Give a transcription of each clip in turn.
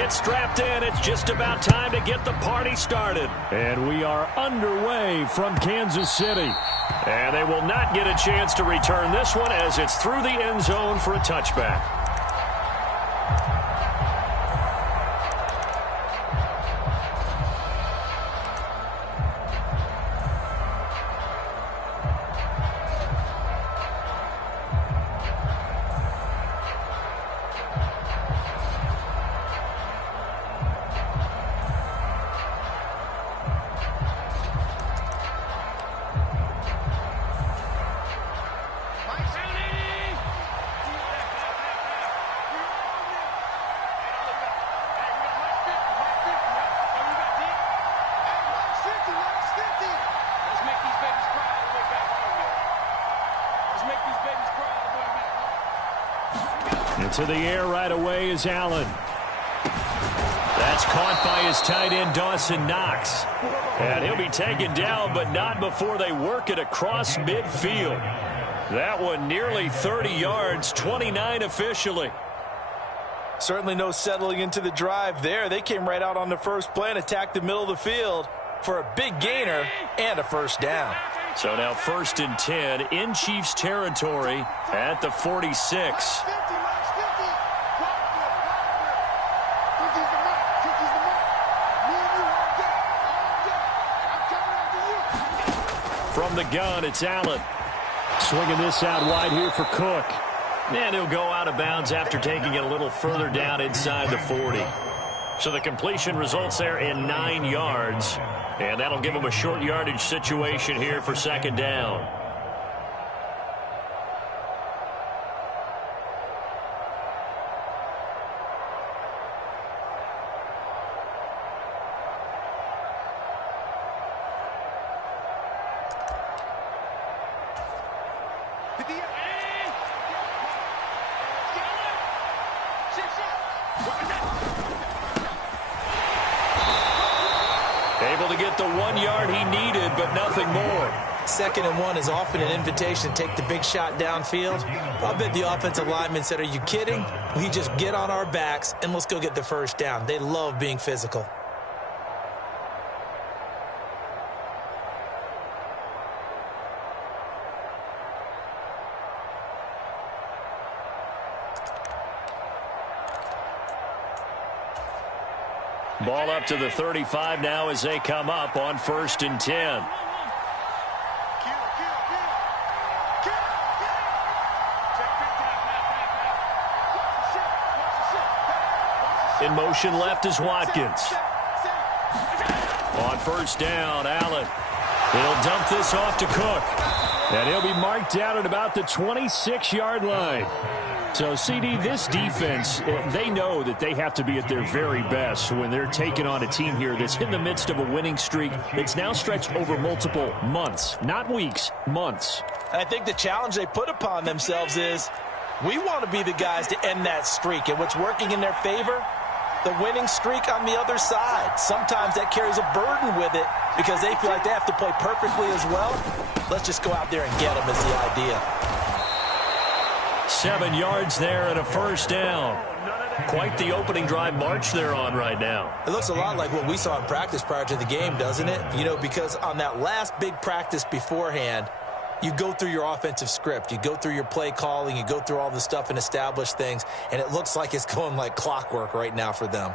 Get strapped in. It's just about time to get the party started. And we are underway from Kansas City. And they will not get a chance to return this one as it's through the end zone for a touchback. Into the air right away is Allen. That's caught by his tight end, Dawson Knox. And he'll be taken down, but not before they work it across midfield. That one nearly 30 yards, 29 officially. Certainly no settling into the drive there. They came right out on the first play and attacked the middle of the field for a big gainer and a first down. So now 1st and 10 in Chiefs territory at the 46. From the gun, it's Allen. Swinging this out wide here for Cook. And he'll go out of bounds after taking it a little further down inside the 40. So the completion results there in 9 yards. And that'll give him a short yardage situation here for 2nd down. Able to get the 1 yard he needed, but nothing more. 2nd and 1 is often an invitation to take the big shot downfield. I bet the offensive lineman said, "Are you kidding? We just get on our backs and let's go get the first down." They love being physical. Ball up to the 35 now as they come up on 1st and 10. In motion left is Watkins. On 1st down, Allen. He'll dump this off to Cook. And he'll be marked down at about the 26-yard line. So, CD, this defense, they know that they have to be at their very best when they're taking on a team here that's in the midst of a winning streak that's now stretched over multiple months, not weeks, months. I think the challenge they put upon themselves is we want to be the guys to end that streak. And what's working in their favor? The winning streak on the other side. Sometimes that carries a burden with it because they feel like they have to play perfectly as well. Let's just go out there and get them is the idea. 7 yards there and a 1st down. Quite the opening drive march they're on right now. It looks a lot like what we saw in practice prior to the game, doesn't it? You know, because on that last big practice beforehand, you go through your offensive script. You go through your play calling. You go through all the stuff and establish things. And it looks like it's going like clockwork right now for them.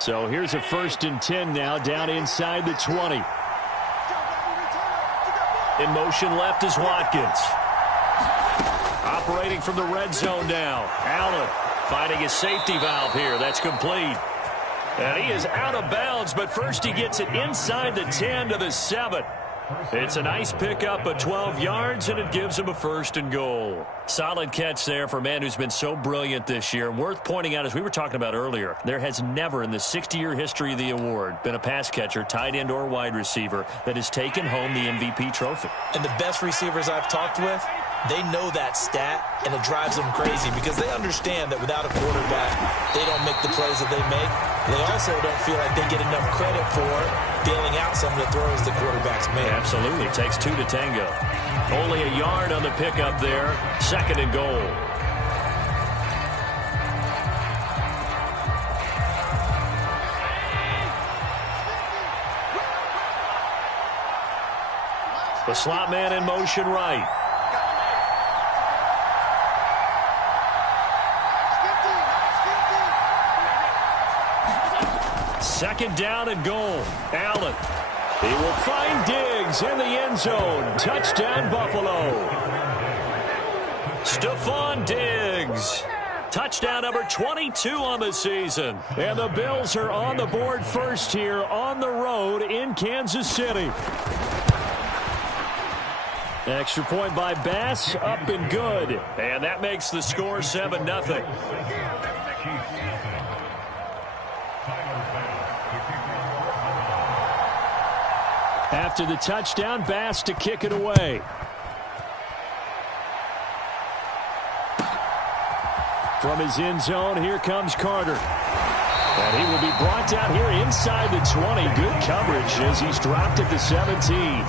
So here's a 1st and 10 now down inside the 20. In motion left is Watkins. Operating from the red zone now. Allen finding his safety valve here. That's complete. And he is out of bounds, but first he gets it inside the 10 to the 7. It's a nice pickup of 12 yards, and it gives him a 1st and goal. Solid catch there for a man who's been so brilliant this year. And worth pointing out, as we were talking about earlier, there has never in the 60-year history of the award been a pass catcher, tight end or wide receiver that has taken home the MVP trophy. And the best receivers I've talked with, They know that stat, and it drives them crazy because they understand that without a quarterback, they don't make the plays that they make. They also don't feel like they get enough credit for bailing out some of the throws the quarterbacks make. Absolutely. It takes two to tango. Only a yard on the pickup there. 2nd and goal. The slot man in motion right. Second down and goal. Allen. He will find Diggs in the end zone. Touchdown, Buffalo. Stephon Diggs. Touchdown number 22 on the season. And the Bills are on the board first here on the road in Kansas City. Extra point by Bass, up and good. And that makes the score 7-0. After the touchdown, Bass to kick it away. From his end zone, here comes Carter. And he will be brought down here inside the 20. Good coverage as he's dropped at the 17.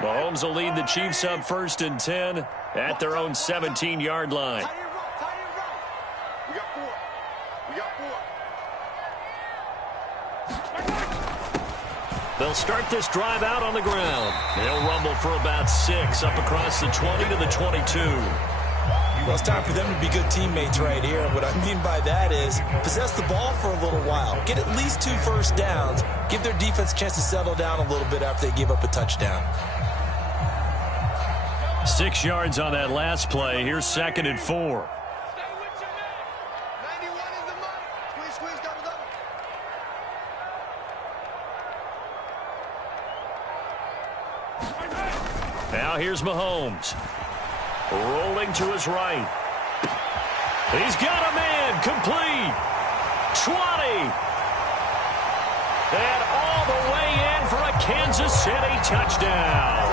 Mahomes will lead the Chiefs up 1st and 10 at their own 17-yard line. They'll start this drive out on the ground. They'll rumble for about 6 up across the 20 to the 22. Well, it's time for them to be good teammates right here. And what I mean by that is possess the ball for a little while. Get at least 2 first downs. Give their defense a chance to settle down a little bit after they give up a touchdown. 6 yards on that last play. Here's 2nd and 4. Now here's Mahomes. Rolling to his right. He's got a man. Complete. 20. And all the way in for a Kansas City touchdown.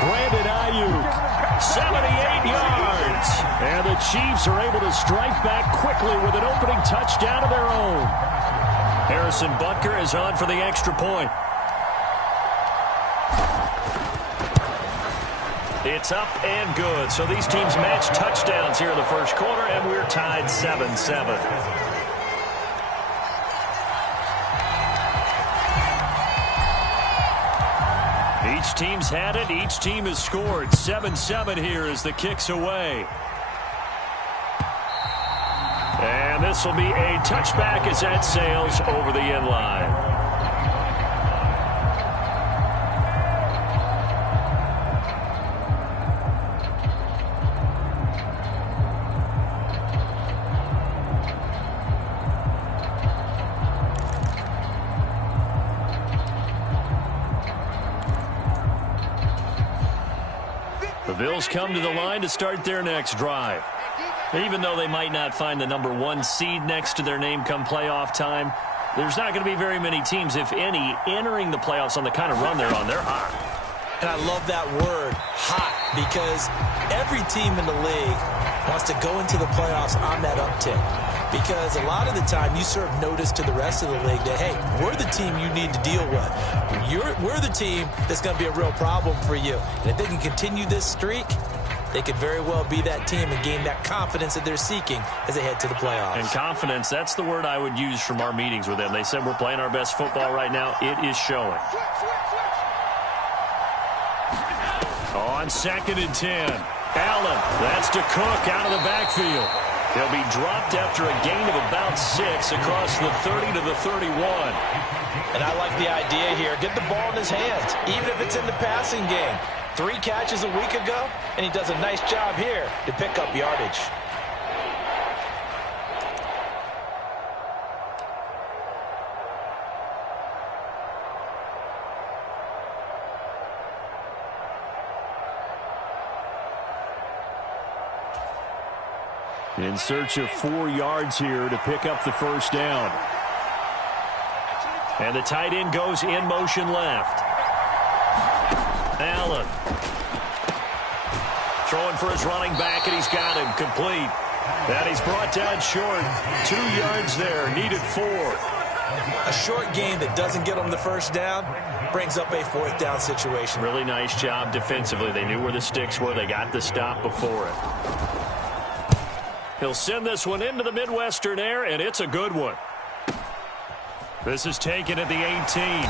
Brandon Ayuk, 78 yards. And the Chiefs are able to strike back quickly with an opening touchdown of their own. Harrison Butker is on for the extra point. It's up and good. So these teams match touchdowns here in the first quarter, and we're tied 7-7. Each team's had it. Each team has scored. 7-7 here as the kick's away. And this will be a touchback as that sails over the end line. The Bills come to the line to start their next drive. Even though they might not find the number 1 seed next to their name come playoff time, there's not going to be very many teams, if any, entering the playoffs on the kind of run they're on. They're hot. And I love that word, hot, because every team in the league wants to go into the playoffs on that uptick. Because a lot of the time you serve notice to the rest of the league that, hey, we're the team you need to deal with. We're the team that's going to be a real problem for you. And if they can continue this streak, they could very well be that team and gain that confidence that they're seeking as they head to the playoffs. And confidence, that's the word I would use from our meetings with them. They said we're playing our best football right now. It is showing. On 2nd and 10. Allen, that's to Cook out of the backfield. He'll be dropped after a gain of about 6 across the 30 to the 31. And I like the idea here. Get the ball in his hands, even if it's in the passing game. 3 catches a week ago, and he does a nice job here to pick up yardage. In search of 4 yards here to pick up the first down. And the tight end goes in motion left. Allen. Throwing for his running back, and he's got him complete. And he's brought down short. 2 yards there, needed 4. A short gain that doesn't get him the first down brings up a 4th down situation. Really nice job defensively. They knew where the sticks were. They got the stop before it. He'll send this one into the Midwestern air, and it's a good one. This is taken at the 18.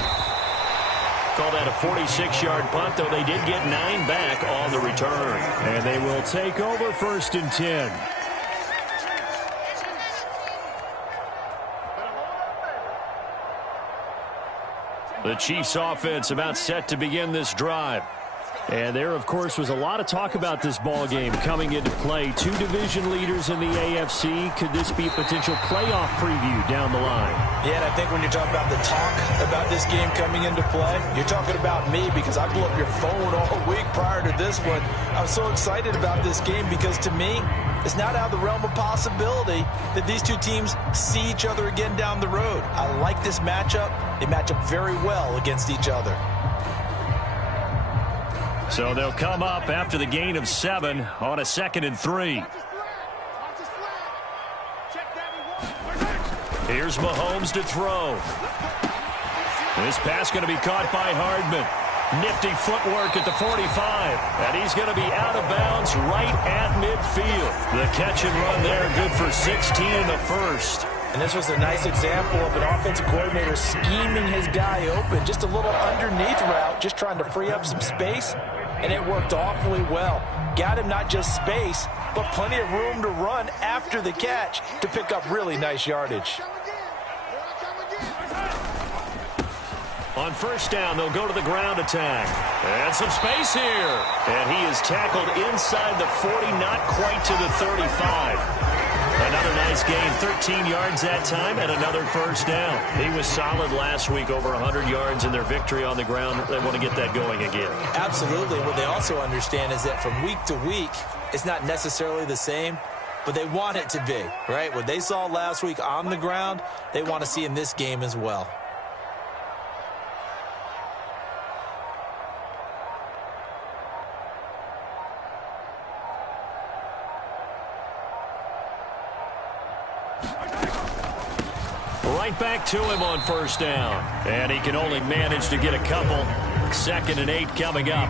Call that a 46-yard punt, though they did get 9 back on the return. And they will take over 1st and 10. The Chiefs offense about set to begin this drive. And there, of course, was a lot of talk about this ball game coming into play. 2 division leaders in the AFC. Could this be a potential playoff preview down the line? Yeah, and I think when you're talking about the talk about this game coming into play, you're talking about me because I blew up your phone all week prior to this one. I was so excited about this game because, to me, it's not out of the realm of possibility that these 2 teams see each other again down the road. I like this matchup. They match up very well against each other. So they'll come up after the gain of 7 on a 2nd and 3. Here's Mahomes to throw. This pass going to be caught by Hardman. Nifty footwork at the 45. And he's going to be out of bounds right at midfield. The catch and run there, good for 16 in the first. And this was a nice example of an offensive coordinator scheming his guy open. Just a little underneath route, just trying to free up some space. And it worked awfully well. Got him not just space, but plenty of room to run after the catch to pick up really nice yardage. On 1st down, they'll go to the ground attack. And some space here. And he is tackled inside the 40, not quite to the 35. Another nice gain, 13 yards that time, and another first down. He was solid last week, over 100 yards in their victory on the ground. They want to get that going again. Absolutely. What they also understand is that from week to week, it's not necessarily the same, but they want it to be, right? What they saw last week on the ground, they want to see in this game as well. Right back to him on 1st down. And he can only manage to get a couple. 2nd and 8 coming up.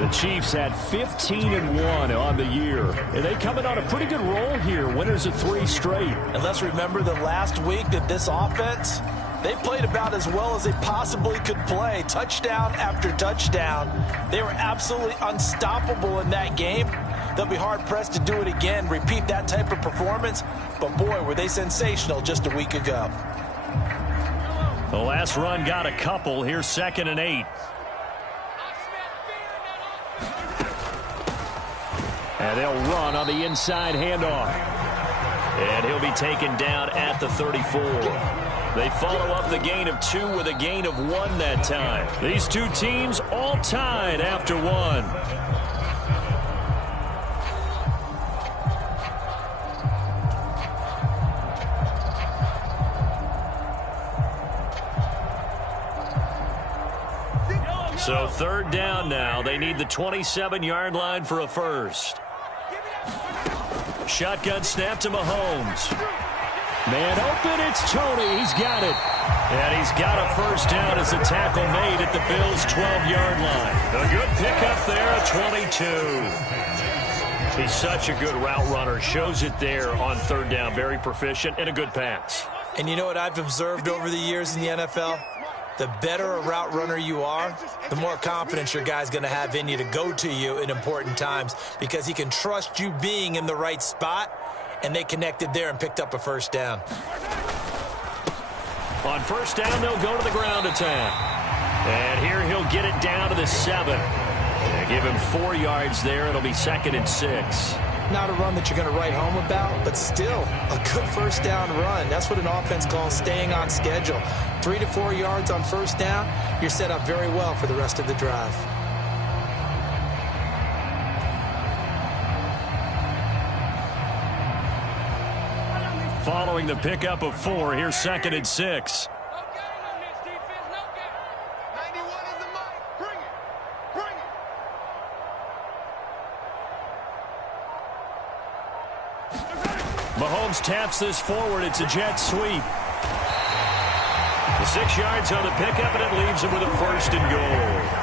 The Chiefs had 15-1 on the year. And they coming on a pretty good roll here. Winners of 3 straight. And let's remember that last week that this offense, they played about as well as they possibly could play. Touchdown after touchdown. They were absolutely unstoppable in that game. They'll be hard-pressed to do it again, repeat that type of performance. But, boy, were they sensational just a week ago. The last run got a couple. Here's 2nd and 8. And they'll run on the inside handoff. And he'll be taken down at the 34. They follow up the gain of 2 with a gain of 1 that time. These 2 teams all tied after 1. So 3rd down now. They need the 27-yard line for a first. Shotgun snap to Mahomes. Man open, it's Tony. He's got it. And he's got a first down as a tackle made at the Bills' 12-yard line. A good pickup there at 22. He's such a good route runner. Shows it there on 3rd down. Very proficient and a good pass. And you know what I've observed over the years in the NFL? The better a route runner you are, the more confidence your guy's going to have in you to go to you in important times because he can trust you being in the right spot, and they connected there and picked up a first down. On 1st down, they'll go to the ground attack. And here he'll get it down to the 7. They give him 4 yards there. It'll be 2nd and 6. Not a run that you're going to write home about, but still a good first down run. That's what an offense calls staying on schedule. 3 to 4 yards on 1st down, you're set up very well for the rest of the drive. following the pickup of 4. Here's 2nd and 6. Mahomes taps this forward. It's a jet sweep. The 6 yards on the pickup, and it leaves him with a 1st and goal.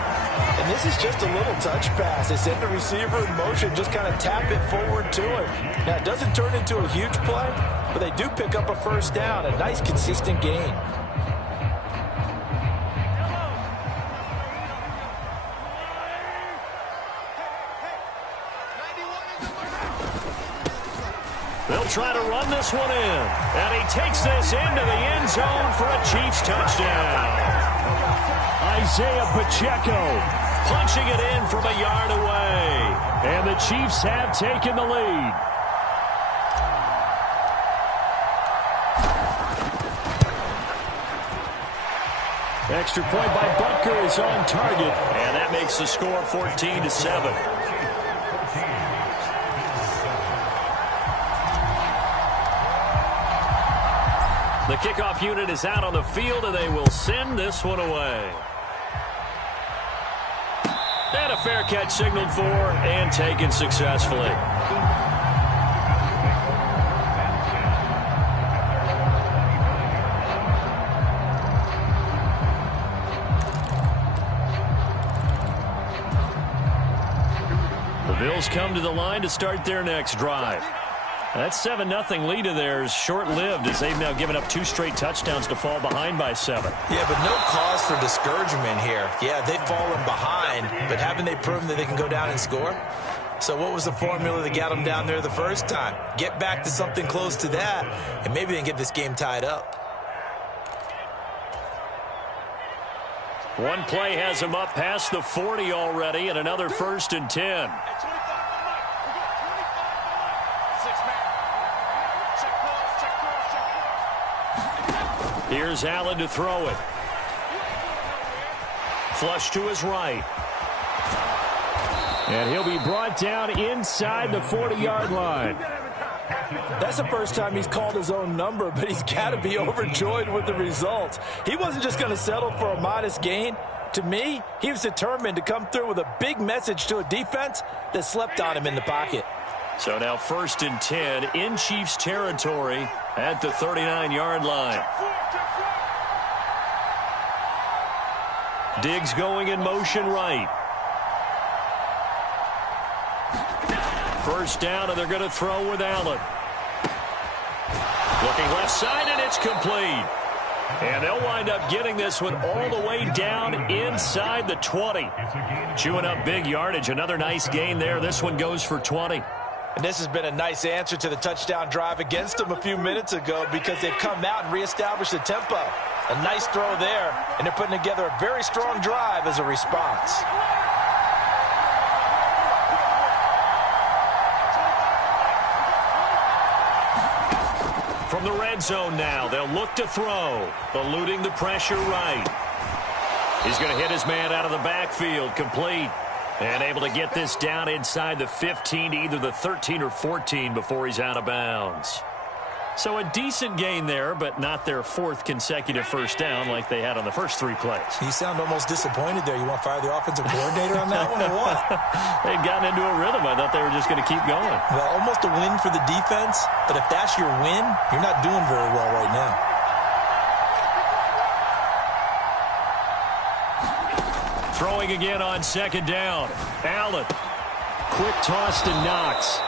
And this is just a little touch pass. They send the receiver in motion, just kind of tap it forward to him. Now, it doesn't turn into a huge play, but they do pick up a 1st down, a nice, consistent gain. They'll try to run this one in. And he takes this into the end zone for a Chiefs touchdown. Isaiah Pacheco punching it in from a yard away. And the Chiefs have taken the lead. Extra point by Butker is on target. And that makes the score 14-7. The kickoff unit is out on the field, and they will send this one away. And a fair catch signaled for and taken successfully. The Bills come to the line to start their next drive. That 7-0 lead of theirs short-lived as they've now given up 2 straight touchdowns to fall behind by 7. Yeah, but no cause for discouragement here. Yeah, they've fallen behind, but haven't they proven that they can go down and score? So what was the formula that got them down there the first time? Get back to something close to that, and maybe they can get this game tied up. One play has them up past the 40 already, and another 1st and 10. Here's Allen to throw it. Flush to his right. And he'll be brought down inside the 40-yard line. That's the first time he's called his own number, but he's got to be overjoyed with the results. He wasn't just going to settle for a modest gain. To me, he was determined to come through with a big message to a defense that slept on him in the pocket. So now 1st and 10 in Chiefs territory at the 39-yard line. Diggs going in motion right. 1st down, and they're going to throw with Allen. Looking left side, and it's complete. And they'll wind up getting this one all the way down inside the 20. Chewing up big yardage. Another nice gain there. This one goes for 20. And this has been a nice answer to the touchdown drive against them a few minutes ago because they've come out and reestablished the tempo. A nice throw there, and they're putting together a very strong drive as a response. From the red zone now, they'll look to throw. Eluding the pressure right. He's going to hit his man out of the backfield, complete. And able to get this down inside the 15 to either the 13 or 14 before he's out of bounds. So a decent gain there, but not their 4th consecutive 1st down like they had on the first 3 plays. You sound almost disappointed there. You want to fire the offensive coordinator on that one or what? They'd gotten into a rhythm. I thought they were just going to keep going. Well, almost a win for the defense, but if that's your win, you're not doing very well right now. Throwing again on 2nd down. Allen. Quick toss to Knox.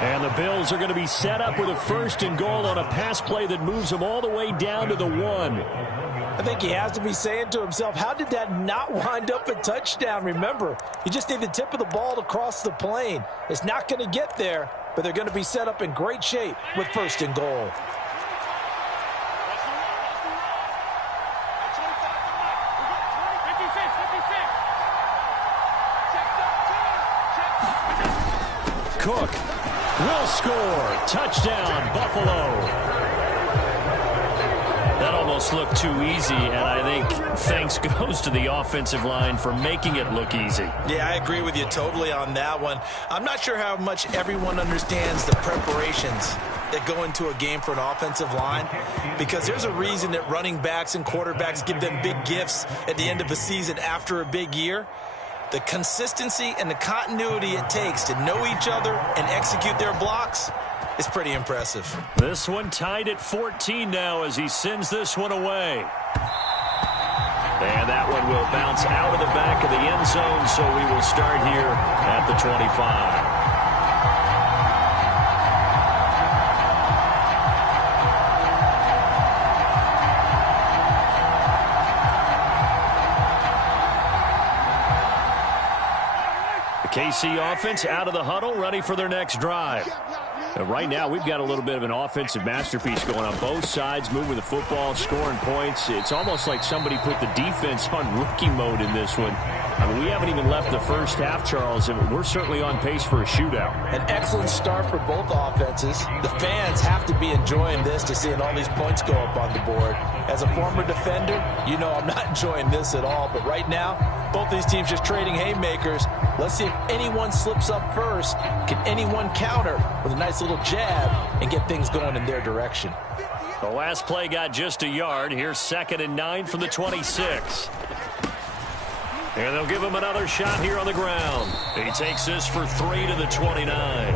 And the Bills are going to be set up with a 1st and goal on a pass play that moves them all the way down to the 1. I think he has to be saying to himself, how did that not wind up a touchdown? Remember, you just need the tip of the ball to cross the plane. It's not going to get there, but they're going to be set up in great shape with 1st and goal. Cook will score. Touchdown, Buffalo. That almost looked too easy, and I think thanks goes to the offensive line for making it look easy. Yeah, I agree with you totally on that one. I'm not sure how much everyone understands the preparations that go into a game for an offensive line, because there's a reason that running backs and quarterbacks give them big gifts at the end of a season after a big year. The consistency and the continuity it takes to know each other and execute their blocks is pretty impressive. This one tied at 14 now as he sends this one away. And that one will bounce out of the back of the end zone, so we will start here at the 25. KC offense out of the huddle, ready for their next drive. Right now, we've got a little bit of an offensive masterpiece going on both sides, moving the football, scoring points. It's almost like somebody put the defense on rookie mode in this one. I mean, we haven't even left the first half, Charles, and we're certainly on pace for a shootout. An excellent start for both offenses. The fans have to be enjoying this to seeing all these points go up on the board. As a former defender, you know I'm not enjoying this at all. But right now, both these teams just trading haymakers. Let's see if anyone slips up first. Can anyone counter with a nice little jab and get things going in their direction? The last play got just a yard. Here's 2nd and 9 from the 26. And they'll give him another shot here on the ground. He takes this for 3 to the 29.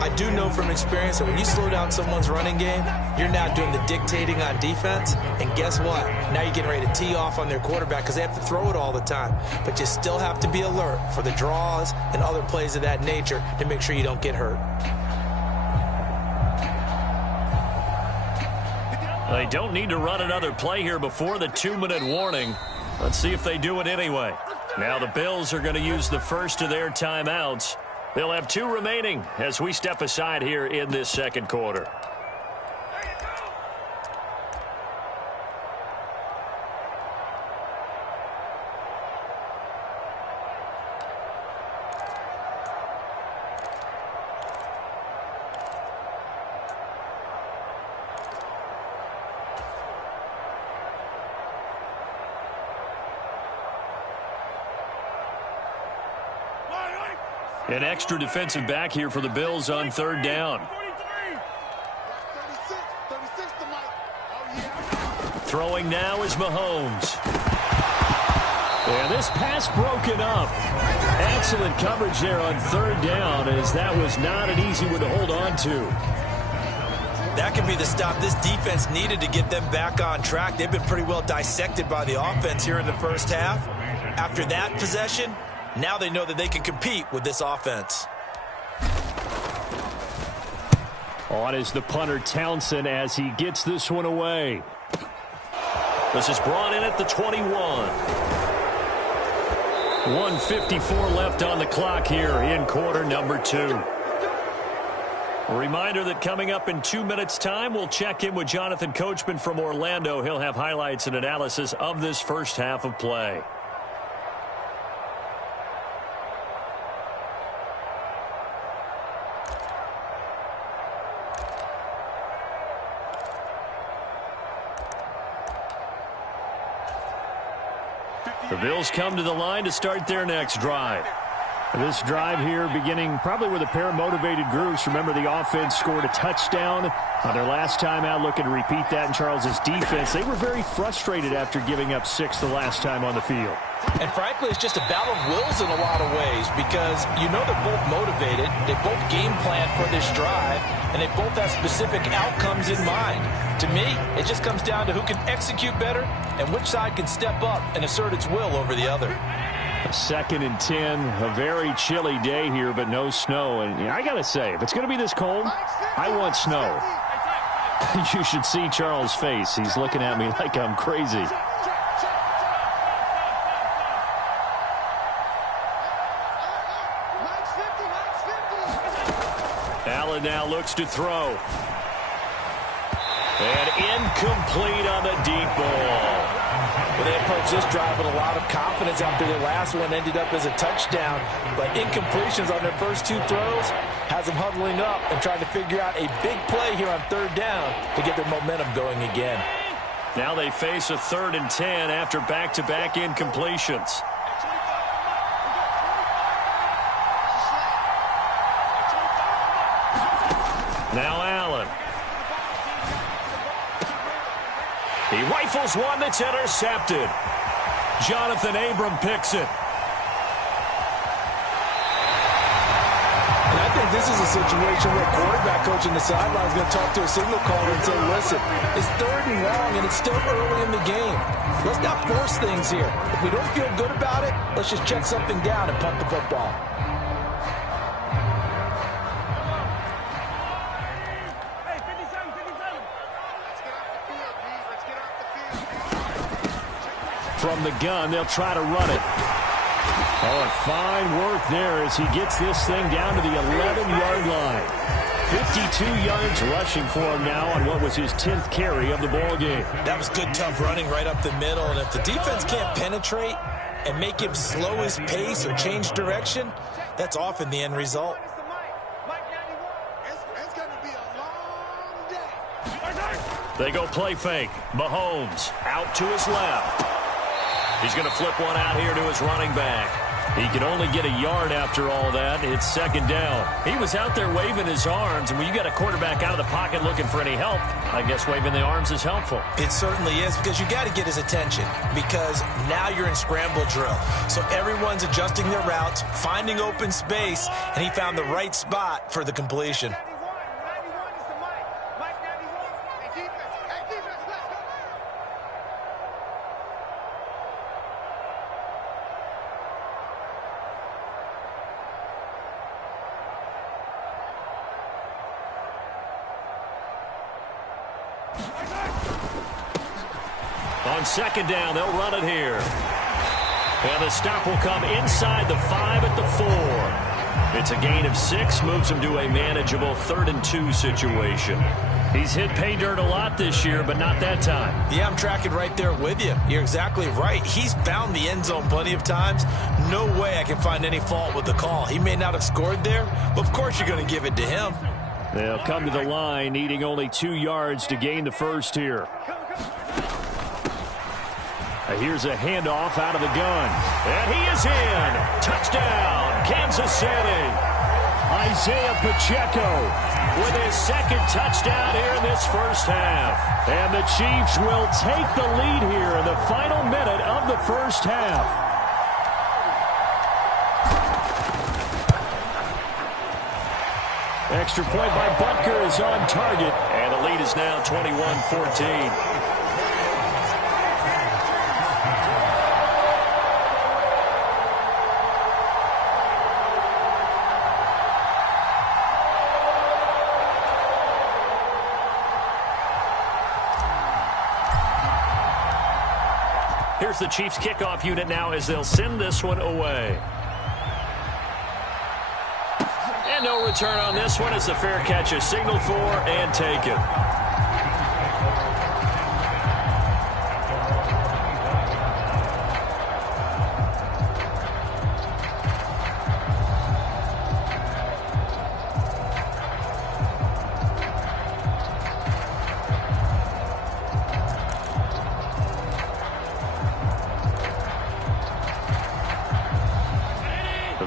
I do know from experience that when you slow down someone's running game, you're now doing the dictating on defense. And guess what? Now you're getting ready to tee off on their quarterback because they have to throw it all the time. But you still have to be alert for the draws and other plays of that nature to make sure you don't get hurt. They don't need to run another play here before the 2-minute warning. Let's see if they do it anyway. Now the Bills are going to use the first of their timeouts. They'll have 2 remaining as we step aside here in this second quarter. An extra defensive back here for the Bills on 3rd down. Throwing now is Mahomes. And this pass broken up. Excellent coverage there on 3rd down, as that was not an easy one to hold on to. That could be the stop this defense needed to get them back on track. They've been pretty well dissected by the offense here in the first half. After that possession, now they know that they can compete with this offense. On is the punter Townsend as he gets this one away. This is brought in at the 21. 1:54 left on the clock here in quarter number 2. A reminder that coming up in 2 minutes' time, we'll check in with Jonathan Coachman from Orlando. He'll have highlights and analysis of this first half of play. The Bills come to the line to start their next drive. This drive here beginning probably with a pair of motivated groups. Remember, the offense scored a touchdown on their last time out, looking to repeat that in Charles's defense. They were very frustrated after giving up 6 the last time on the field. And frankly, it's just a battle of wills in a lot of ways, because you know they're both motivated, they both game plan for this drive, and they both have specific outcomes in mind. To me, it just comes down to who can execute better and which side can step up and assert its will over the other. 2nd and 10, a very chilly day here, but no snow. And I got to say, if it's going to be this cold, I want snow. You should see Charles' face. He's looking at me like I'm crazy. Allen now looks to throw. And incomplete on the deep ball. Well, they approached this drive with a lot of confidence after their last one ended up as a touchdown. But incompletions on their first 2 throws has them huddling up and trying to figure out a big play here on 3rd down to get their momentum going again. Now they face a 3rd and 10 after back-to-back incompletions. Now He rifles one that's intercepted. Jonathan Abram picks it. And I think this is a situation where quarterback coach in the sideline is going to talk to a signal caller and say, listen, it's 3rd and long, and it's still early in the game. Let's not force things here. If we don't feel good about it, let's just check something down and punt the football. From the gun, they'll try to run it. Oh, and fine work there as he gets this thing down to the 11-yard line. 52 yards rushing for him now on what was his 10th carry of the ball game. That was good, tough running right up the middle. And if the defense can't penetrate and make him slow his pace or change direction, that's often the end result. They go play fake. Mahomes out to his left. He's going to flip one out here to his running back. He can only get a yard after all that. It's 2nd down. He was out there waving his arms, and when you got a quarterback out of the pocket looking for any help, I guess waving the arms is helpful. It certainly is, because you got to get his attention, because now you're in scramble drill. So everyone's adjusting their routes, finding open space, and he found the right spot for the completion. On 2nd down, they'll run it here. And the stop will come inside the 5 at the 4. It's a gain of 6, moves him to a manageable 3rd and 2 situation. He's hit pay dirt a lot this year, but not that time. Yeah, I'm tracking right there with you. You're exactly right. He's found the end zone plenty of times. No way I can find any fault with the call. He may not have scored there, but of course you're going to give it to him. They'll come to the line, needing only 2 yards to gain the first here. Here's a handoff out of the gun. And he is in. Touchdown, Kansas City. Isaiah Pacheco with his 2nd touchdown here in this first half. And the Chiefs will take the lead here in the final minute of the first half. Extra point by Butker is on target. And the lead is now 21-14. Here's the Chiefs kickoff unit now as they'll send this one away. And no return on this one as the fair catch is signaled for and taken.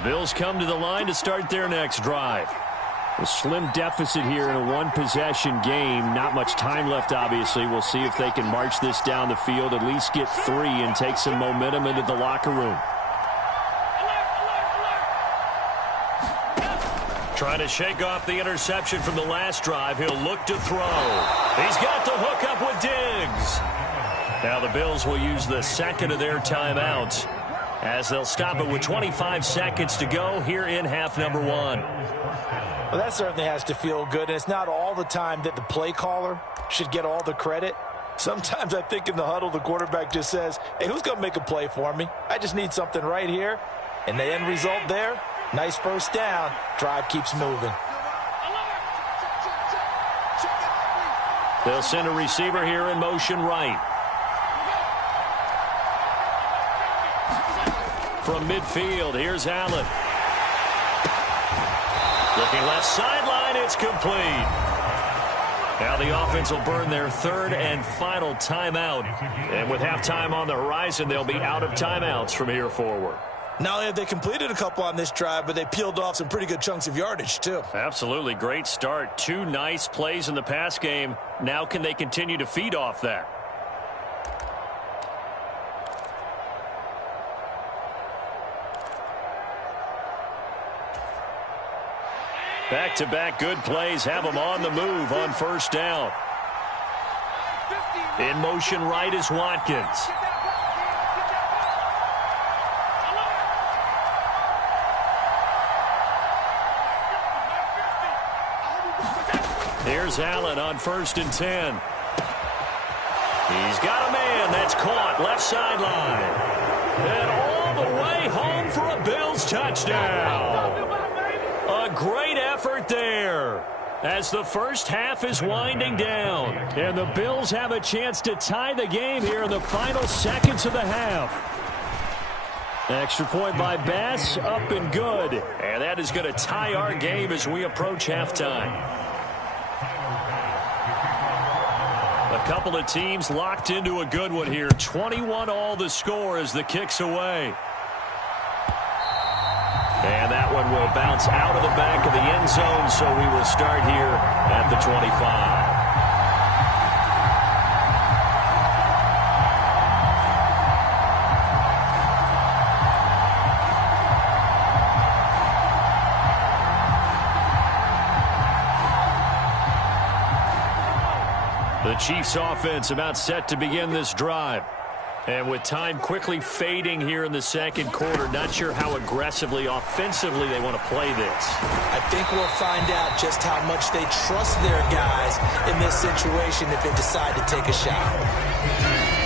Bills come to the line to start their next drive. A slim deficit here in a one-possession game. Not much time left, obviously. We'll see if they can march this down the field, at least get 3 and take some momentum into the locker room. Trying to shake off the interception from the last drive. He'll look to throw. He's got the hook up with Diggs. Now the Bills will use the 2nd of their timeouts, as they'll stop it with 25 seconds to go here in half number 1. Well, that certainly has to feel good, and it's not all the time that the play caller should get all the credit. Sometimes I think in the huddle, the quarterback just says, hey, who's going to make a play for me? I just need something right here. And the end result there, nice first down. Drive keeps moving. They'll send a receiver here in motion right. From midfield, here's Allen. Looking left sideline, it's complete. Now the offense will burn their 3rd and final timeout. And with halftime on the horizon, they'll be out of timeouts from here forward. Not only have they completed a couple on this drive, but they peeled off some pretty good chunks of yardage, too. Absolutely. Great start. 2 nice plays in the pass game. Now can they continue to feed off that? Back-to-back good plays have them on the move on first down. In motion right is Watkins. Here's Allen on 1st and 10. He's got a man that's caught left sideline. And all the way home for a Bills touchdown. A great effort there as the first half is winding down. And the Bills have a chance to tie the game here in the final seconds of the half. Extra point by Bass, up and good. And that is going to tie our game as we approach halftime. A couple of teams locked into a good one here. 21-all the score as the kick's away. And that one will bounce out of the back of the end zone, so we will start here at the 25. The Chiefs offense about set to begin this drive. And with time quickly fading here in the second quarter, not sure how aggressively, offensively they want to play this. I think we'll find out just how much they trust their guys in this situation if they decide to take a shot.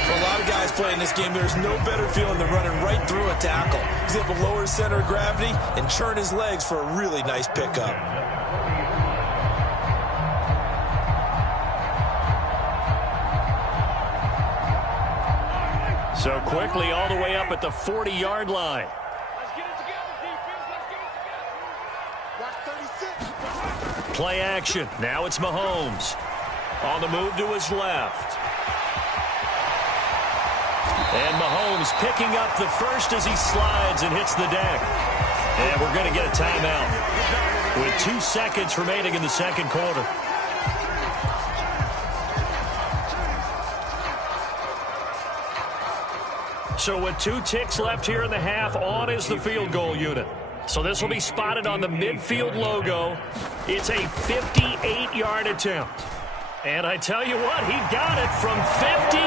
For a lot of guys playing this game, there's no better feeling than running right through a tackle. He's able to lower his center of gravity and turn his legs for a really nice pickup. So quickly all the way up at the 40-yard line. Play action. Now it's Mahomes. On the move to his left. And Mahomes picking up the first as he slides and hits the deck. And we're going to get a timeout with 2 seconds remaining in the second quarter. So with 2 ticks left here in the half, on is the field goal unit. So this will be spotted on the midfield logo. It's a 58-yard attempt. And I tell you what, he got it from 58.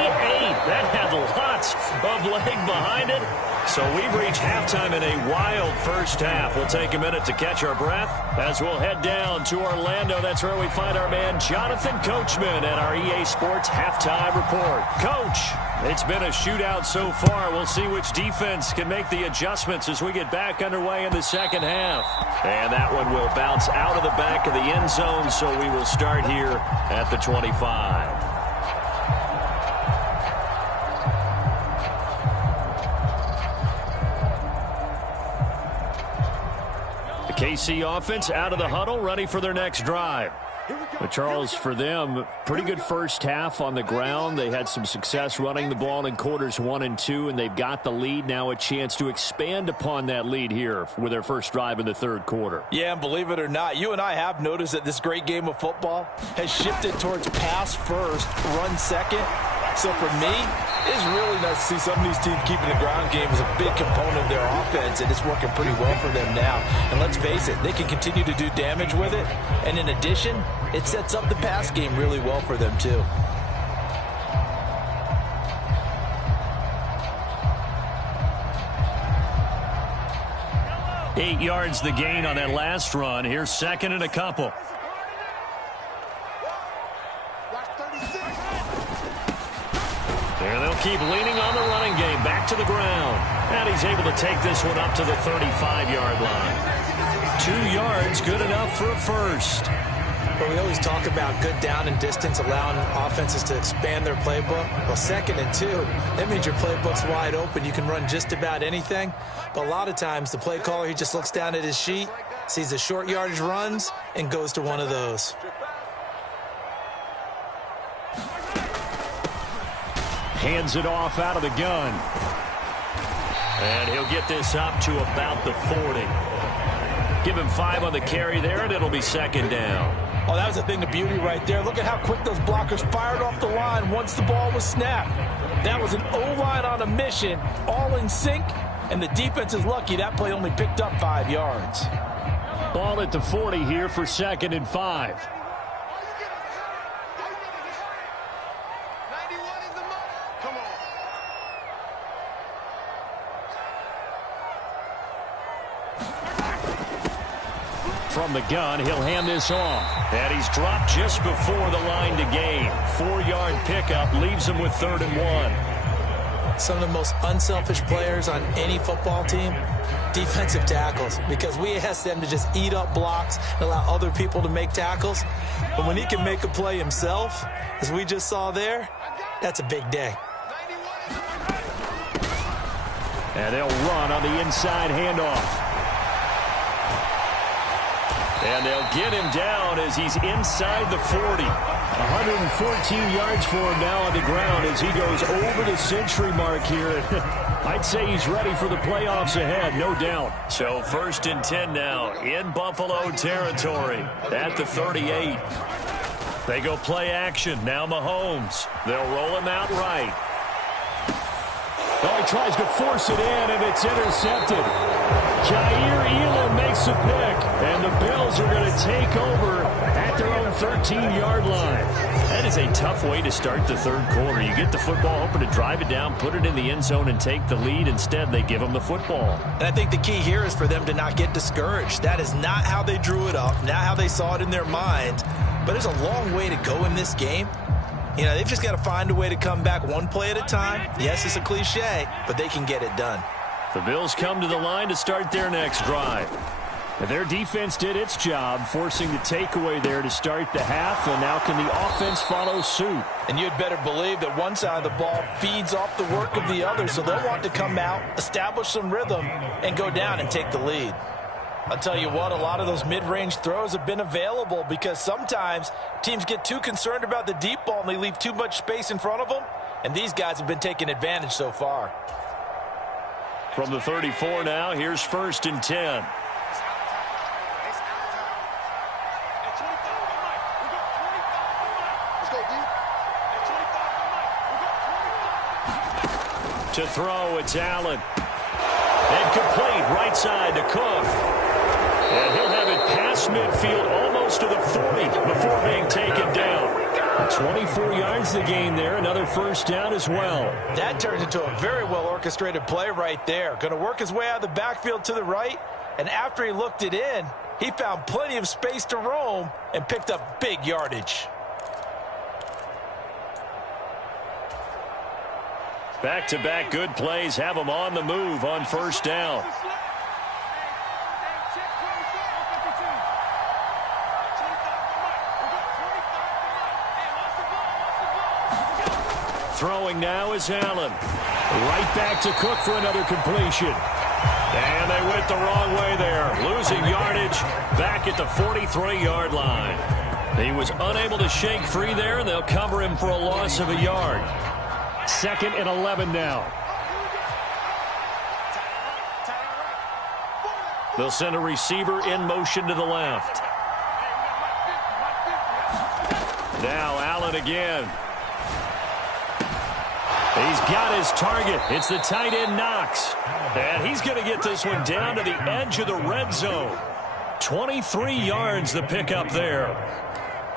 That had lots of leg behind it. So we've reached halftime in a wild first half. We'll take a minute to catch our breath as we'll head down to Orlando. That's where we find our man Jonathan Coachman at our EA Sports Halftime Report. Coach, it's been a shootout so far. We'll see which defense can make the adjustments as we get back underway in the second half. And that one will bounce out of the back of the end zone, so we will start here at the 25. KC offense out of the huddle, ready for their next drive. But Charles, for them, pretty good first half on the ground. They had some success running the ball in quarters 1 and 2, and they've got the lead. Now a chance to expand upon that lead here with their first drive in the third quarter. Yeah, and believe it or not, you and I have noticed that this great game of football has shifted towards pass first, run second. So for me, it's really nice to see some of these teams keeping the ground game as a big component of their offense, and it's working pretty well for them now. And let's face it, they can continue to do damage with it. And in addition, it sets up the pass game really well for them too. Eight yards the gain on that last run. Here's second and a couple. And they'll keep leaning on the running game. Back to the ground. And he's able to take this one up to the 35-yard line. 2 yards, good enough for a first. But we always talk about good down and distance, allowing offenses to expand their playbook. Well, 2nd and 2, that means your playbook's wide open. You can run just about anything. But a lot of times, the play caller, he just looks down at his sheet, sees the short yardage runs, and goes to one of those. Hands it off out of the gun. And he'll get this up to about the 40. Give him 5 on the carry there, and it'll be second down. Oh, that was the thing of beauty right there. Look at how quick those blockers fired off the line once the ball was snapped. That was an O-line on a mission, all in sync, and the defense is lucky that play only picked up 5 yards. Ball at the 40 here for 2nd and 5. From the gun, he'll hand this off. And he's dropped just before the line to gain. 4-yard pickup leaves him with 3rd and 1. Some of the most unselfish players on any football team, defensive tackles, because we ask them to just eat up blocks and allow other people to make tackles. But when he can make a play himself, as we just saw there, that's a big day. And they'll run on the inside handoff. And they'll get him down as he's inside the 40. 114 yards for him now on the ground as he goes over the century mark here. I'd say he's ready for the playoffs ahead, no doubt. So 1st and 10 now in Buffalo territory at the 38. They go play action. Now Mahomes. They'll roll him out right. Oh, he tries to force it in, and it's intercepted. Jair Elam makes a pick, and the Bills are going to take over at their own 13-yard line. That is a tough way to start the 3rd quarter. You get the football, hoping to drive it down, put it in the end zone, and take the lead. Instead, they give them the football. And I think the key here is for them to not get discouraged. That is not how they drew it up, not how they saw it in their mind. But there's a long way to go in this game. You know, they've just got to find a way to come back one play at a time. Yes, it's a cliche, but they can get it done. The Bills come to the line to start their next drive. And their defense did its job, forcing the takeaway there to start the half, and now can the offense follow suit? And you'd better believe that one side of the ball feeds off the work of the other, so they'll want to come out, establish some rhythm, and go down and take the lead. I'll tell you what, a lot of those mid-range throws have been available because sometimes teams get too concerned about the deep ball and they leave too much space in front of them, and these guys have been taking advantage so far. From the 34 now, here's 1st and 10. To throw, it's Allen. And complete, right side to Cook. And he'll have it past midfield, almost to the 40 before being taken down. 24 yards the gain there, another 1st down as well. That turns into a very well-orchestrated play right there. Going to work his way out of the backfield to the right, and after he looked it in, he found plenty of space to roam and picked up big yardage. Back-to-back good plays have them on the move on 1st down. Throwing now is Allen. Right back to Cook for another completion. And they went the wrong way there. Losing yardage back at the 43-yard line. He was unable to shake free there, and they'll cover him for a loss of a yard. 2nd and 11 now. They'll send a receiver in motion to the left. Now Allen again. He's got his target. It's the tight end Knox. And he's going to get this one down to the edge of the red zone. 23 yards the pickup there.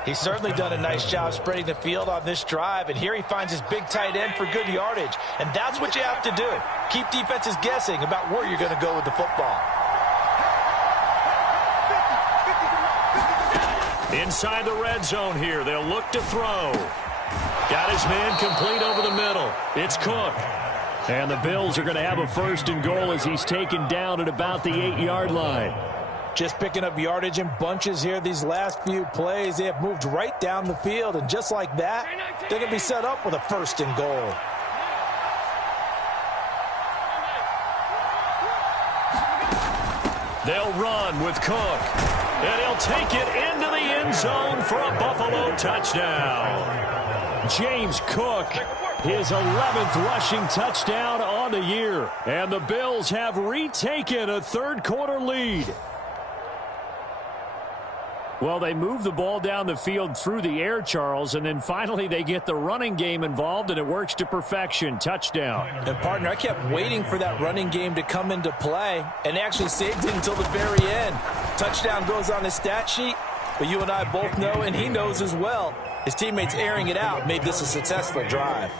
He's certainly done a nice job spreading the field on this drive, and here he finds his big tight end for good yardage. And that's what you have to do. Keep defenses guessing about where you're going to go with the football. Inside the red zone here, they'll look to throw. Got his man complete over the middle. It's Cook. And the Bills are going to have a 1st and goal as he's taken down at about the 8-yard line. Just picking up yardage in bunches here these last few plays. They have moved right down the field, and just like that, they're going to be set up with a 1st and goal. They'll run with Cook. And he'll take it into the end zone for a Buffalo touchdown. James Cook, his 11th rushing touchdown on the year. And the Bills have retaken a 3rd quarter lead. Well, they move the ball down the field through the air, Charles, and then finally they get the running game involved, and it works to perfection. Touchdown. And, partner, I kept waiting for that running game to come into play, and actually saved it until the very end. Touchdown goes on his stat sheet, but you and I both know, and he knows as well, his teammates airing it out made this a successful drive.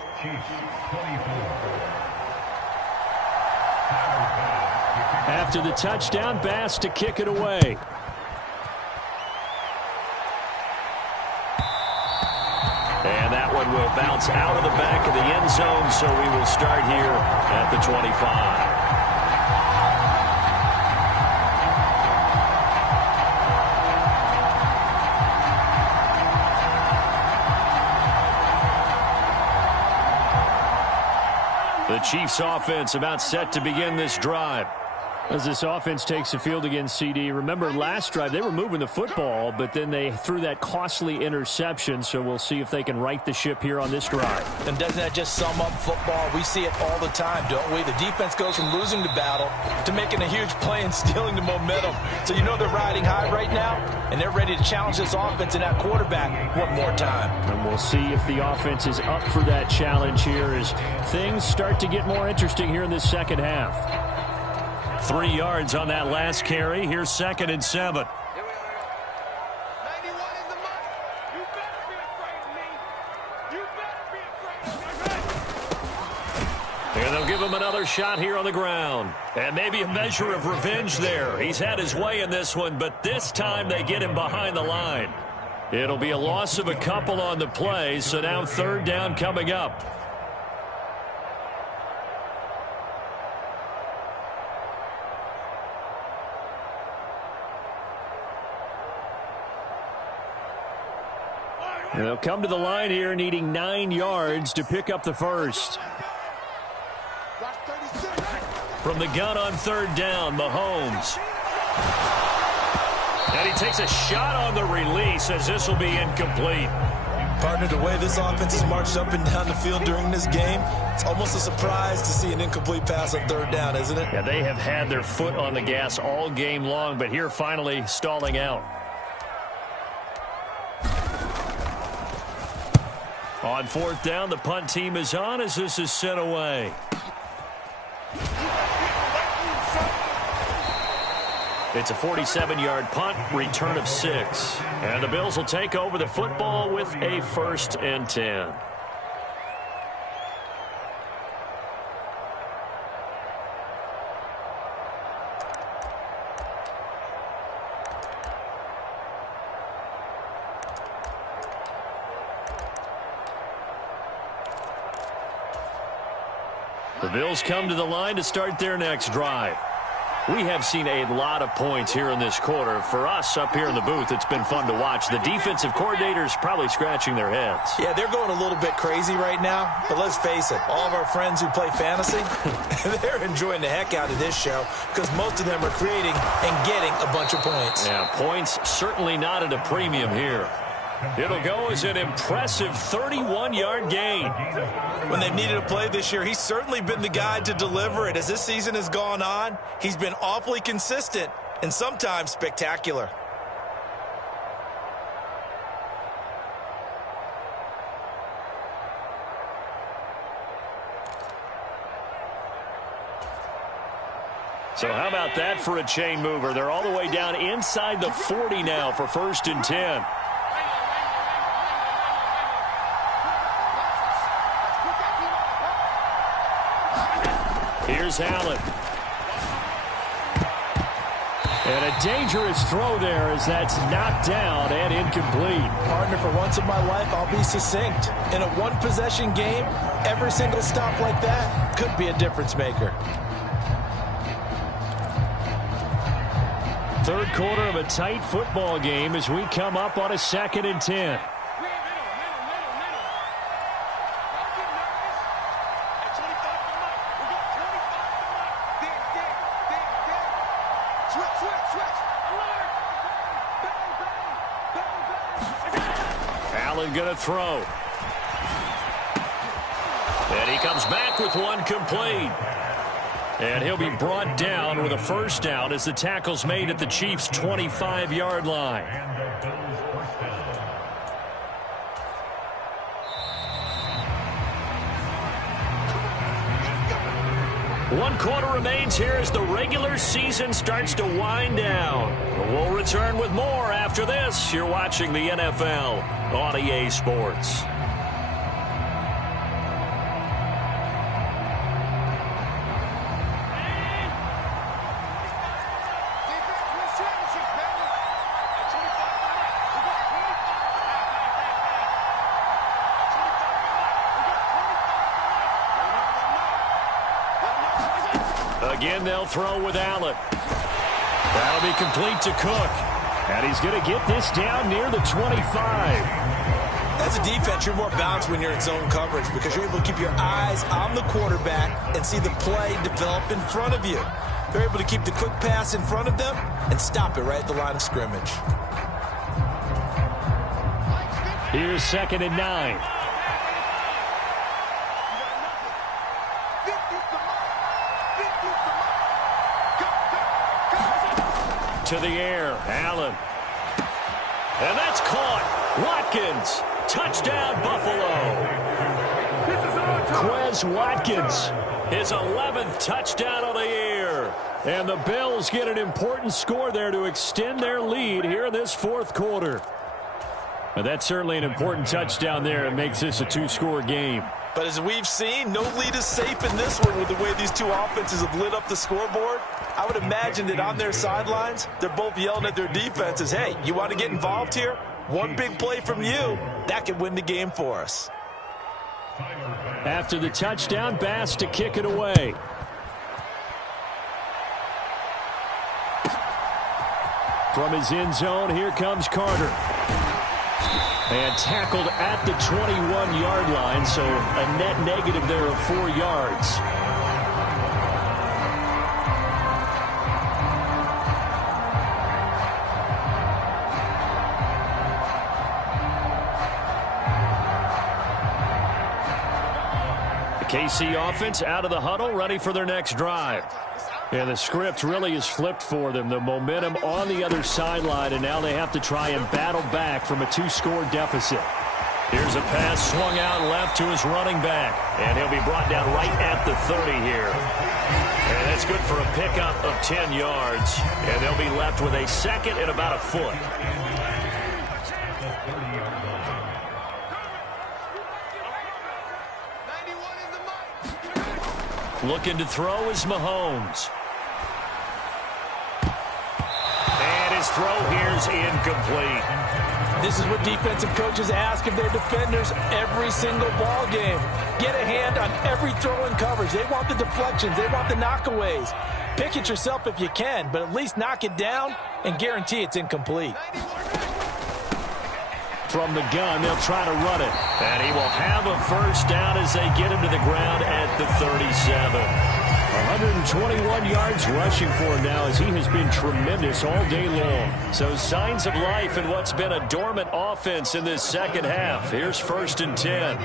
After the touchdown, Bass to kick it away. And that one will bounce out of the back of the end zone, so we will start here at the 25. The Chiefs offense about set to begin this drive. As this offense takes the field against CD, remember last drive they were moving the football, but then they threw that costly interception, so we'll see if they can right the ship here on this drive. And doesn't that just sum up football? We see it all the time, don't we? The defense goes from losing the battle to making a huge play and stealing the momentum. So you know they're riding high right now, and they're ready to challenge this offense and that quarterback one more time. And we'll see if the offense is up for that challenge here as things start to get more interesting here in this second half. 3 yards on that last carry. Here's 2nd and 7. And they'll give him another shot here on the ground. And maybe a measure of revenge there. He's had his way in this one, but this time they get him behind the line. It'll be a loss of a couple on the play, so now 3rd down coming up. They'll come to the line here needing 9 yards to pick up the first. From the gun on 3rd down, Mahomes. And he takes a shot on the release as this will be incomplete. Partner, the way this offense has marched up and down the field during this game, it's almost a surprise to see an incomplete pass on 3rd down, isn't it? Yeah, they have had their foot on the gas all game long, but here finally stalling out. On 4th down, the punt team is on as this is sent away. It's a 47-yard punt, return of 6. And the Bills will take over the football with a 1st and 10. The Bills come to the line to start their next drive. We have seen a lot of points here in this quarter. For us up here in the booth, it's been fun to watch. The defensive coordinators probably scratching their heads. Yeah, they're going a little bit crazy right now. But let's face it, all of our friends who play fantasy, they're enjoying the heck out of this show because most of them are creating and getting a bunch of points. Yeah, points certainly not at a premium here. It'll go as an impressive 31-yard gain. When they've needed a play this year, he's certainly been the guy to deliver it. As this season has gone on, he's been awfully consistent and sometimes spectacular. So how about that for a chain mover? They're all the way down inside the 40 now for 1st and 10. Here's Allen. And a dangerous throw there as that's knocked down and incomplete. Partner, for once in my life, I'll be succinct. In a one-possession game, every single stop like that could be a difference maker. 3rd quarter of a tight football game as we come up on a 2nd and 10. Allen going to throw. And he comes back with one complete. And he'll be brought down with a 1st down as the tackle's made at the Chiefs' 25-yard line. 1 quarter remains here as the regular season starts to wind down. We'll return with more after this. You're watching the NFL on EA Sports. Again, they'll throw with Allen. That'll be complete to Cook. And he's going to get this down near the 25. As a defense, you're more balanced when you're in zone coverage because you're able to keep your eyes on the quarterback and see the play develop in front of you. They're able to keep the quick pass in front of them and stop it right at the line of scrimmage. Here's 2nd and 9. To the air, Allen. And that's caught. Watkins. Touchdown, Buffalo. Quez Watkins. His 11th touchdown of the year. And the Bills get an important score there to extend their lead here in this 4th quarter. And that's certainly an important touchdown there. It makes this a 2-score game. But as we've seen, no lead is safe in this one with the way these two offenses have lit up the scoreboard. I would imagine that on their sidelines, they're both yelling at their defenses, hey, you want to get involved here? One big play from you, that could win the game for us. After the touchdown, Bass to kick it away. From his end zone, here comes Carter. And tackled at the 21-yard line, so a net negative there of 4 yards. The KC offense out of the huddle, ready for their next drive. Yeah, the script really is flipped for them. The momentum on the other sideline, and now they have to try and battle back from a 2-score deficit. Here's a pass swung out left to his running back, and he'll be brought down right at the 30 here. And that's good for a pickup of 10 yards, and they'll be left with a 2nd and about a foot. Looking to throw is Mahomes. And his throw here's incomplete. This is what defensive coaches ask of their defenders every single ball game. Get a hand on every throw in coverage. They want the deflections. They want the knockaways. Pick it yourself if you can, but at least knock it down and guarantee it's incomplete. From the gun, they'll try to run it. And he will have a first down as they get him to the ground at the 37. 121 yards rushing for him now as he has been tremendous all day long. So signs of life in what's been a dormant offense in this second half. Here's 1st and 10.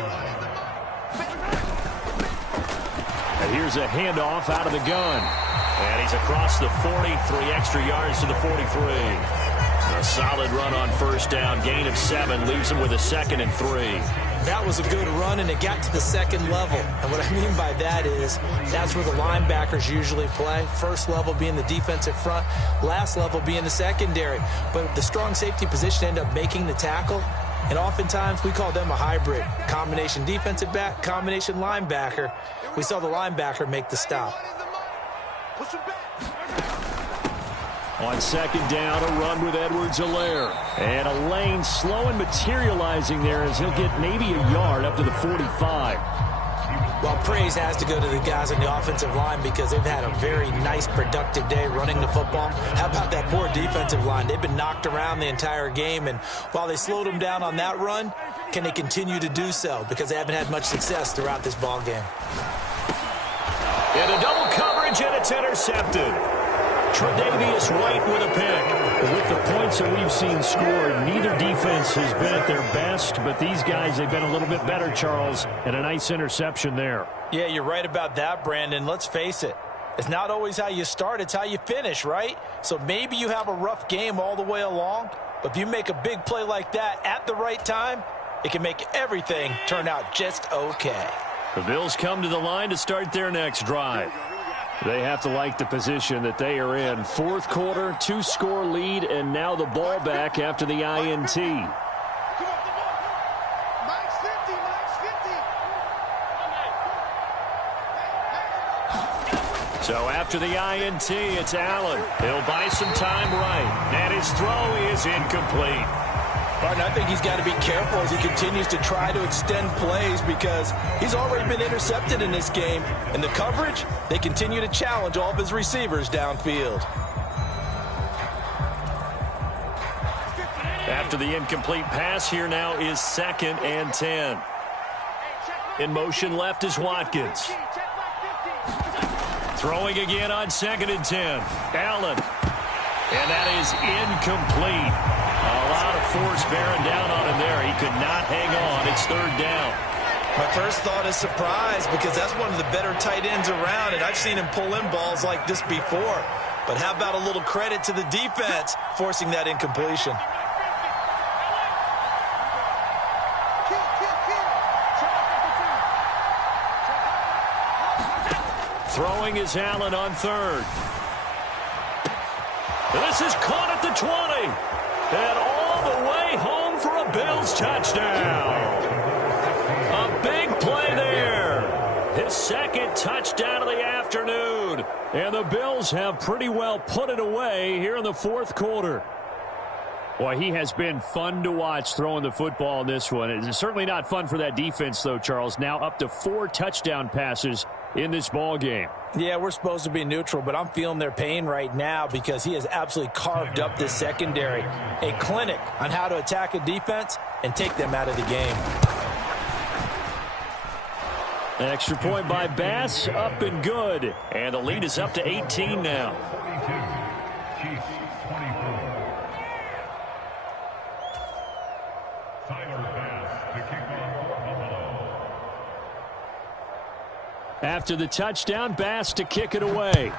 And here's a handoff out of the gun. And he's across the 40, 3 extra yards to the 43. A solid run on first down. Gain of 7 leaves him with a 2nd and 3. That was a good run, and it got to the 2nd level. And what I mean by that is that's where the linebackers usually play. First level being the defensive front, last level being the secondary. But the strong safety position ended up making the tackle. And oftentimes we call them a hybrid. Combination defensive back, combination linebacker. We saw the linebacker make the stop. On 2nd down, a run with Edwards-Helaire. And a lane slow and materializing there as he'll get maybe a yard up to the 45. Well, praise has to go to the guys on the offensive line because they've had a very nice, productive day running the football. How about that poor defensive line? They've been knocked around the entire game, and while they slowed them down on that run, can they continue to do so? Because they haven't had much success throughout this ball game. And a double coverage, and it's intercepted. Tre'Davious White with a pick. With the points that we've seen scored, neither defense has been at their best, but these guys, they've been a little bit better, Charles, and a nice interception there. Yeah, you're right about that, Brandon. Let's face it. It's not always how you start, it's how you finish, right? So maybe you have a rough game all the way along, but if you make a big play like that at the right time, it can make everything turn out just okay. The Bills come to the line to start their next drive. They have to like the position that they are in. Fourth quarter, 2-score lead, and now the ball back after the INT. So after the INT, it's Allen. He'll buy some time right. And his throw is incomplete. Martin, I think he's got to be careful as he continues to try to extend plays because he's already been intercepted in this game. And the coverage, they continue to challenge all of his receivers downfield. After the incomplete pass, here now is 2nd and 10. In motion left is Watkins. Throwing again on 2nd and 10. Allen. And that is incomplete. A lot of force bearing down on him there. He could not hang on. It's 3rd down. My first thought is surprise because that's one of the better tight ends around, and I've seen him pull in balls like this before. But how about a little credit to the defense forcing that incompletion? Throwing is Allen on 3rd. This is caught at the 20. And all the way home for a Bills touchdown. A big play there. His 2nd touchdown of the afternoon. And the Bills have pretty well put it away here in the 4th quarter. Boy, he has been fun to watch throwing the football in this one. It's certainly not fun for that defense, though, Charles. Now up to 4 touchdown passes in this ball game. Yeah, we're supposed to be neutral, but I'm feeling their pain right now because he has absolutely carved up this secondary. A clinic on how to attack a defense and take them out of the game. An extra point by Bass, up and good. And the lead is up to 18 now. After the touchdown, Bass to kick it away.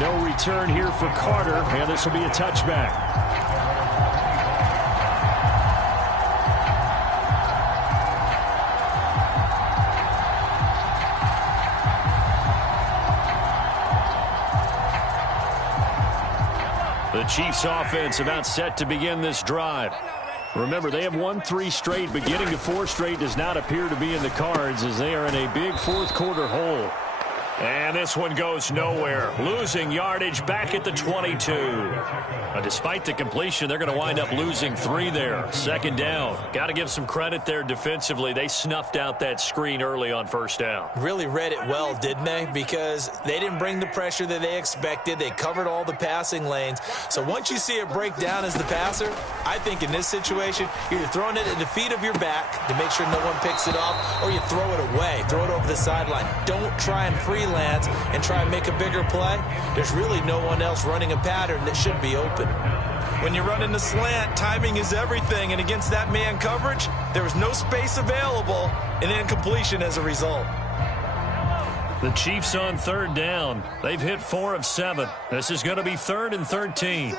No return here for Carter, and this will be a touchback. The Chiefs offense about set to begin this drive. Remember, they have won 3 straight, but getting to 4 straight does not appear to be in the cards as they are in a big 4th quarter hole. And this one goes nowhere. Losing yardage back at the 22. Despite the completion, they're going to wind up losing 3 there. 2nd down. Got to give some credit there defensively. They snuffed out that screen early on 1st down. Really read it well, didn't they? Because they didn't bring the pressure that they expected. They covered all the passing lanes. So once you see it break down as the passer, I think in this situation, you're either throwing it at the feet of your back to make sure no one picks it off, or you throw it away. Throw it over the sideline. Don't try and freelance and try and make a bigger play. There's really no one else running a pattern that should be open. When you're running the slant, timing is everything, and against that man coverage, there was no space available, and incompletion as a result. The Chiefs on 3rd down. They've hit 4 of 7. This is going to be 3rd and 13.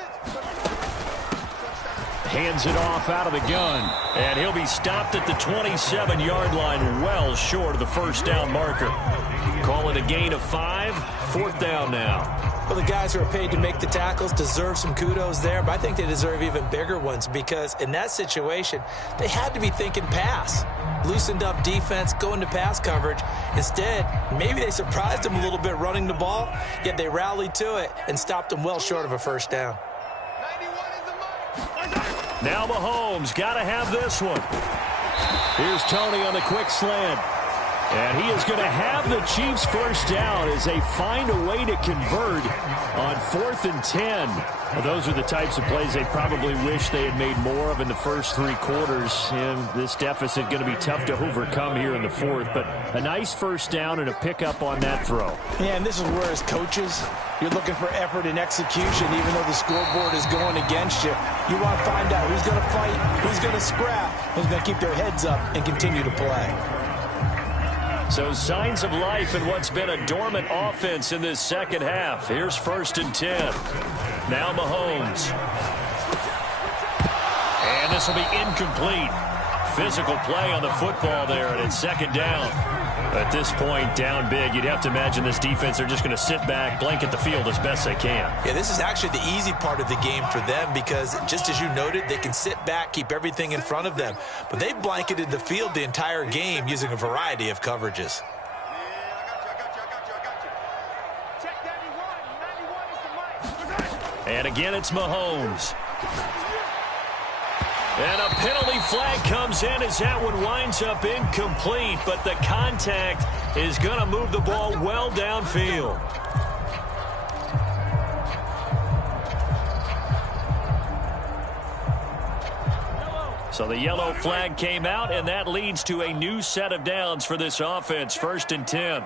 Hands it off out of the gun, and he'll be stopped at the 27-yard line, well short of the 1st down marker. Call it a gain of 5, 4th down now. Well, the guys who are paid to make the tackles deserve some kudos there, but I think they deserve even bigger ones because in that situation, they had to be thinking pass. Loosened up defense, going to pass coverage. Instead, maybe they surprised them a little bit running the ball, yet they rallied to it and stopped them well short of a 1st down. Now Mahomes got to have this one. Here's Tony on the quick slant. And he is going to have the Chiefs 1st down as they find a way to convert on 4th and 10. Well, those are the types of plays they probably wish they had made more of in the first 3 quarters. And this deficit going to be tough to overcome here in the 4th. But a nice 1st down and a pickup on that throw. Yeah, and this is where as coaches, you're looking for effort and execution even though the scoreboard is going against you. You want to find out who's going to fight, who's going to scrap, who's going to keep their heads up and continue to play. So signs of life in what's been a dormant offense in this 2nd half. Here's 1st and 10. Now Mahomes. And this will be incomplete. physical play on the football there, and it's second down. At this point, down big, you'd have to imagine this defense, they're just going to sit back, blanket the field as best they can. Yeah, this is actually the easy part of the game for them because, just as you noted, they can sit back, keep everything in front of them. But they've blanketed the field the entire game using a variety of coverages. And again, it's Mahomes. And a penalty flag comes in as that one winds up incomplete, but the contact is going to move the ball well downfield. So the yellow flag came out, and that leads to a new set of downs for this offense, 1st and 10.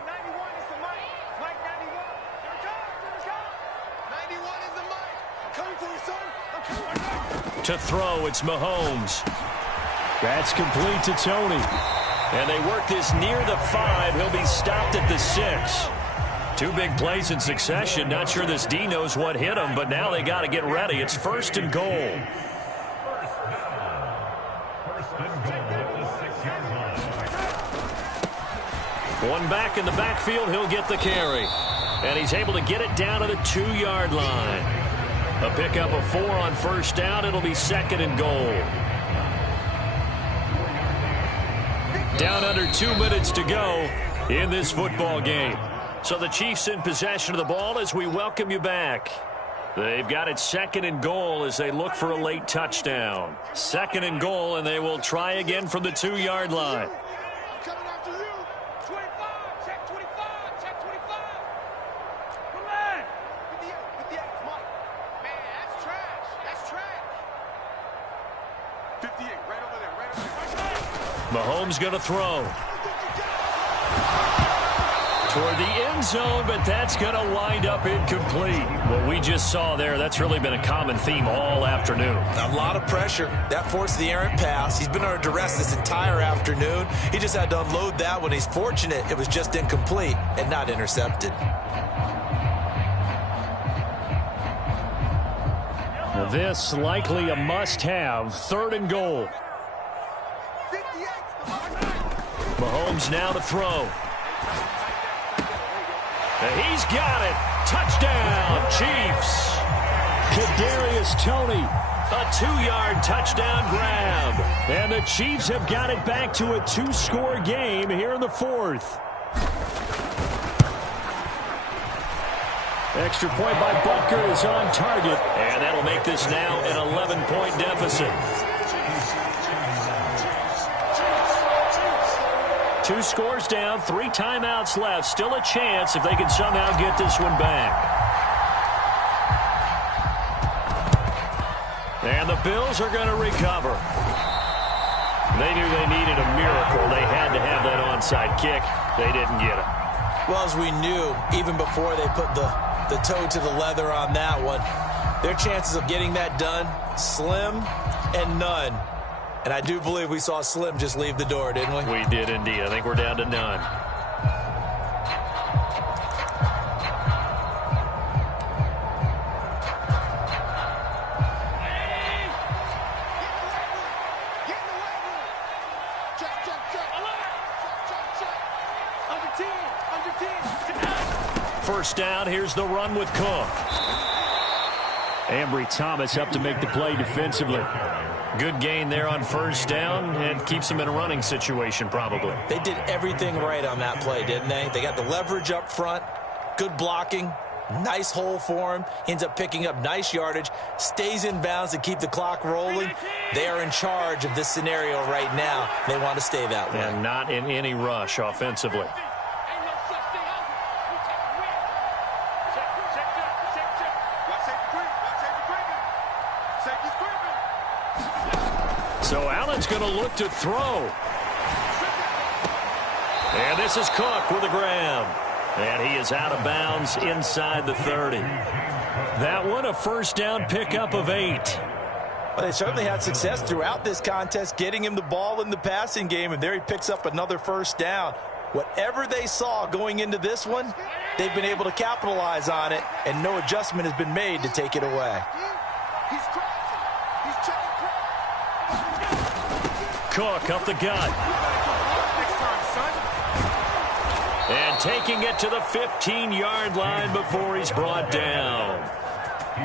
To throw, it's Mahomes. That's complete to Tony. And they work this near the 5. He'll be stopped at the 6. 2 big plays in succession. Not sure this D knows what hit him, but now they got to get ready. It's 1st and goal. One back in the backfield, he'll get the carry. And he's able to get it down to the 2-yard line. A pickup of 4 on 1st down. It'll be 2nd and goal. Down under 2 minutes to go in this football game. So the Chiefs in possession of the ball as we welcome you back. They've got it 2nd and goal as they look for a late touchdown. 2nd and goal, and they will try again from the 2-yard line. Mahomes going to throw. Toward the end zone, but that's going to wind up incomplete. What we just saw there, that's really been a common theme all afternoon. A lot of pressure. That forced the errant pass. He's been under duress this entire afternoon. He just had to unload that one. He's fortunate it was just incomplete and not intercepted. This likely a must-have. 3rd and goal. Mahomes now to throw. And he's got it. Touchdown, Chiefs. Kadarius Toney, a 2-yard touchdown grab. And the Chiefs have got it back to a 2-score game here in the 4th. Extra point by Butker is on target. And that'll make this now an 11-point deficit. 2 scores down, 3 timeouts left. Still a chance if they can somehow get this one back. And the Bills are going to recover. They knew they needed a miracle. They had to have that onside kick. They didn't get it. Well, as we knew, even before they put the toe to the leather on that one, their chances of getting that done, slim and none. And I do believe we saw Slim just leave the door, didn't we? We did indeed. I think we're down to none. First down, here's the run with Cook. Ambry Thomas up to make the play defensively. Good gain there on first down and keeps them in a running situation probably. They did everything right on that play, didn't they? They got the leverage up front, good blocking, nice hole for him, ends up picking up nice yardage, stays in bounds to keep the clock rolling. They are in charge of this scenario right now. They want to stay that way. And not in any rush offensively. So Allen's going to look to throw. And this is Cook with a grab. And he is out of bounds inside the 30. That one a first down pickup of 8. Well, they certainly had success throughout this contest, getting him the ball in the passing game, and there he picks up another first down. Whatever they saw going into this one, they've been able to capitalize on it, and no adjustment has been made to take it away. Cook up the gut. And taking it to the 15-yard line before he's brought down.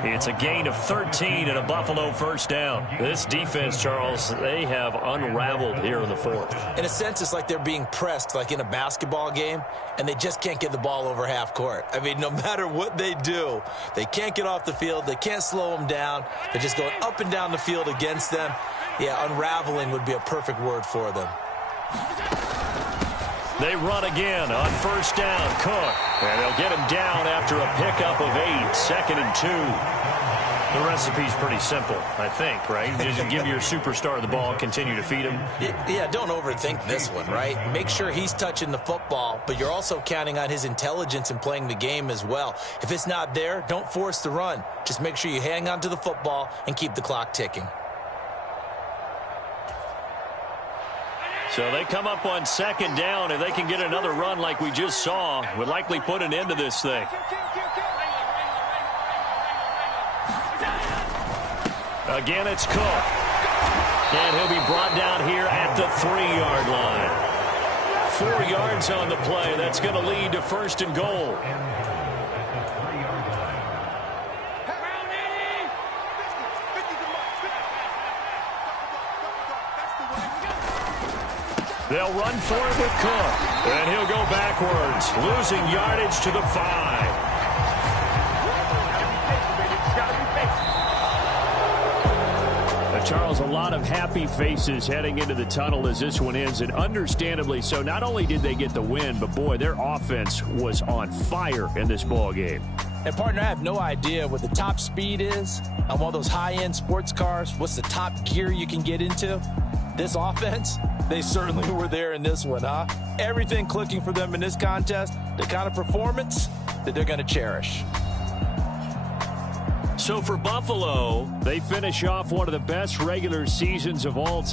It's a gain of 13 and a Buffalo first down. This defense, Charles, they have unraveled here in the fourth. In a sense, it's like they're being pressed like in a basketball game, and they just can't get the ball over half court. I mean, no matter what they do, they can't get off the field. They can't slow them down. They're just going up and down the field against them. Yeah, unraveling would be a perfect word for them. They run again on first down. Cook. And they'll get him down after a pickup of 8. 2nd and 2. The recipe's pretty simple, I think, right? Just give your superstar the ball, continue to feed him. Yeah, don't overthink this one, right? Make sure he's touching the football, but you're also counting on his intelligence in playing the game as well. If it's not there, don't force the run. Just make sure you hang on to the football and keep the clock ticking. So they come up on 2nd down, and they can get another run like we just saw. Would likely put an end to this thing. Again, it's Cook. And he'll be brought down here at the 3-yard line. 4 yards on the play. That's going to lead to 1st and goal. They'll run for it with Cook. And he'll go backwards, losing yardage to the 5. Charles, a lot of happy faces heading into the tunnel as this one ends, and understandably so. Not only did they get the win, but, boy, their offense was on fire in this ball game. And, partner, I have no idea what the top speed is on one of those high-end sports cars. What's the top gear you can get into? This offense, they certainly were there in this one, huh? Everything clicking for them in this contest, the kind of performance that they're going to cherish. So for Buffalo, they finish off one of the best regular seasons of all time.